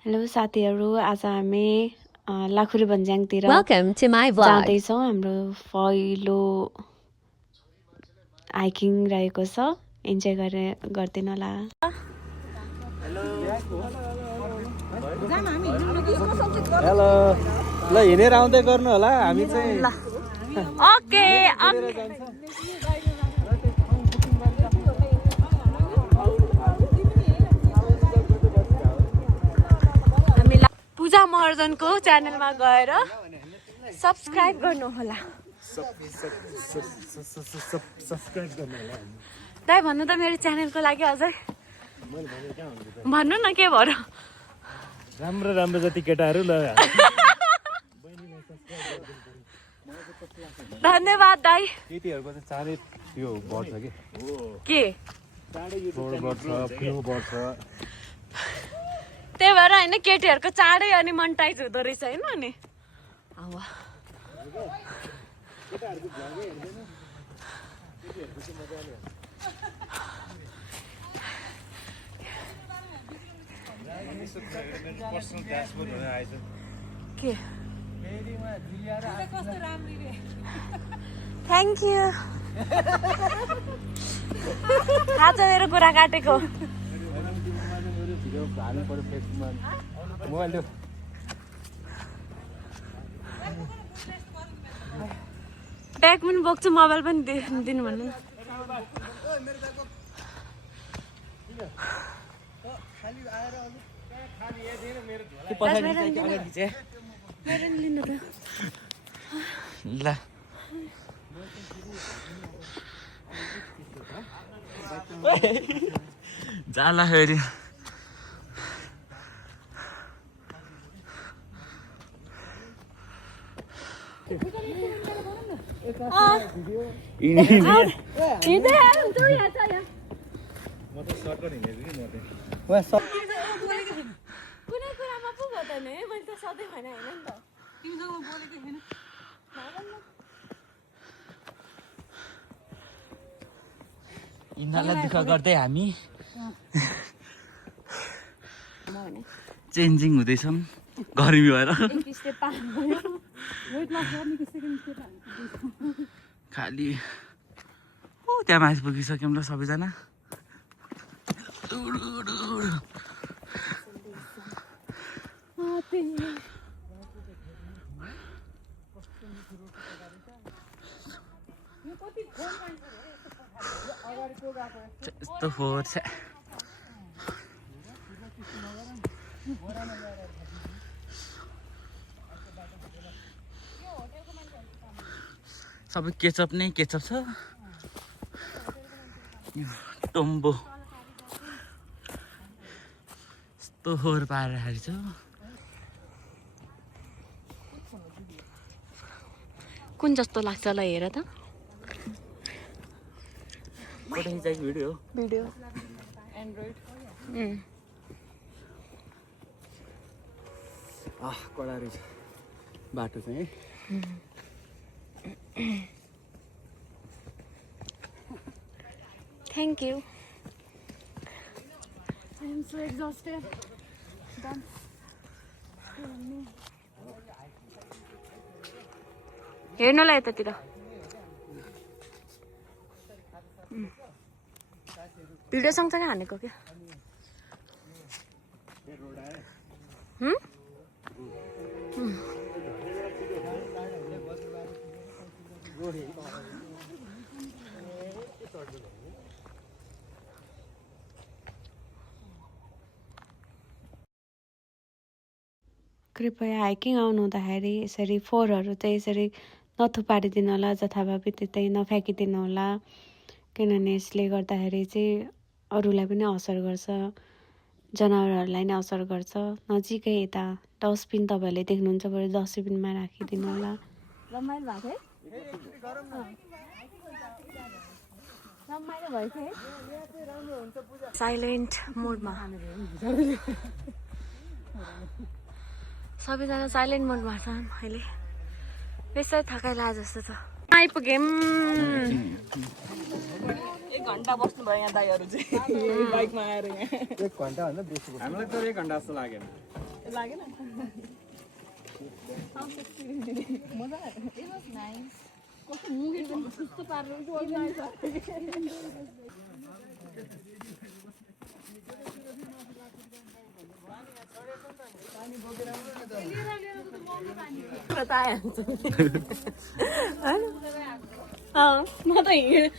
Hello साथीहरू, आज हामी लाखुरी भन्ज्याङतिर Welcome to my vlog. जाँदैछौँ। हाम्रो पहिलो हाइकिङ रहेको छ। इन्जोय गर्दिनु होला। हेलो ल हिँडेर आउँदै गर्नु होला हामी चाहिँ ओके पूजा महर्जनको च्यानलमा गएर सब्स्क्राइब गर्नु होला। सब्स्क्राइब गर्नु होला। दाइ भन्नु त मेरो च्यानलको लागि अझै भन्नु न के भएर। राम्रो राम्रो जति केटाहरू ल धन्यवाद दाइ। केटीहरूको चाहिँ चाँडै त्यो बढ्छ के बढ्छ फ्लो बढ्छ। त्यही भएर होइन केटीहरूको चाँडै अनि मोनेटाइज हुँदो रहेछ होइन अनि के थ्याङ्क यू थाहा छ मेरो कुरा काटेको। मोबाइल देऊ। ब्याग पनि बोक्छु मोबाइल पनि दिनु भन्नु। ल जाला फेरि कुनै कुरामा पो भयो त नि मैले त सधैँ होइन होइन नि त तिमीसँग बोलेको छैन। यिनीहरूलाई दुःख गर्दै हामी चेन्जिङ हुँदैछौँ गर्मी भएर। खालि त्यहाँ माथि पुगिसक्यौँ ल सबैजना। यस्तो फोहोर छ। सबै केचप नै केचप छ। टम्बो यस्तो फोहोर पारेर खान्छ। कुन जस्तो लाग्छ ल हेर त फोटो खिचाएको भिडियो हो। भिडियो एन्ड्रोइड कडा रहेछ बाटो चाहिँ। Thank you. हेर्नु ल यतातिर भिडियो सँगसँगै हानेको क्या। कृपया हाइकिङ आउनु हुँदाखेरि यसरी फोहोरहरू चाहिँ यसरी नथुपारिदिनु होला, जथाभावी त्यतै नफ्याँकिदिनु होला। किनभने यसले गर्दाखेरि चाहिँ अरूलाई पनि असर गर्छ, जनावरहरूलाई नै असर गर्छ। नजिकै यता डस्टबिन तपाईँहरूले देख्नुहुन्छ, बरु डस्टबिनमा राखिदिनु होला। रमाइलो भएको है साइलेन्ट मोडमा सबैजना साइलेन्ट मोडमा छ अहिले। बेसै थकाइ लाग्यो जस्तो छ। आइपुग्यौँ। 1 घण्टा बस्नु भयो यहाँ दाइहरु चाहिँ बाइकमा आएर यहाँ 1 घण्टा भन्दा बेसी हामीलाई त 1 घण्टा जस्तो लागेन। लागेन म त हिँड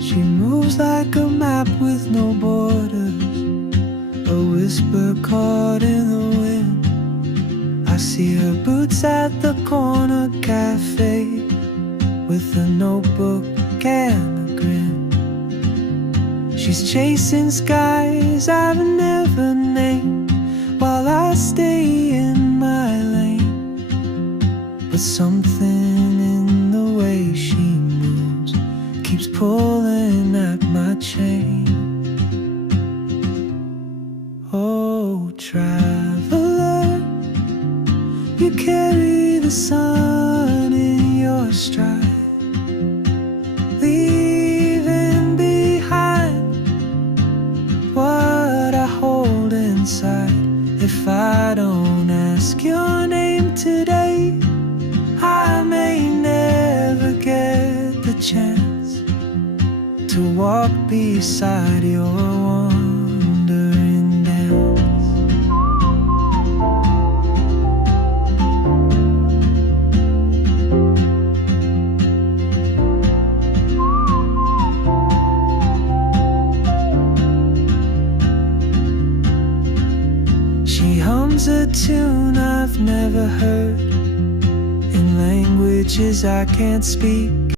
She moves like a map with no borders, a whisper caught in the wind. I see her boots at the corner cafe with a notebook and a grin. She's chasing skies I've never named while I stay in my lane. But something in the way she moves keeps pulling at my chain. Oh, traveler, you carry the sun in your stride, leaving behind what I hold inside. If I don't ask your name today, I may never get the chance to walk beside your wandering dance. She hums a tune I've never heard in languages I can't speak.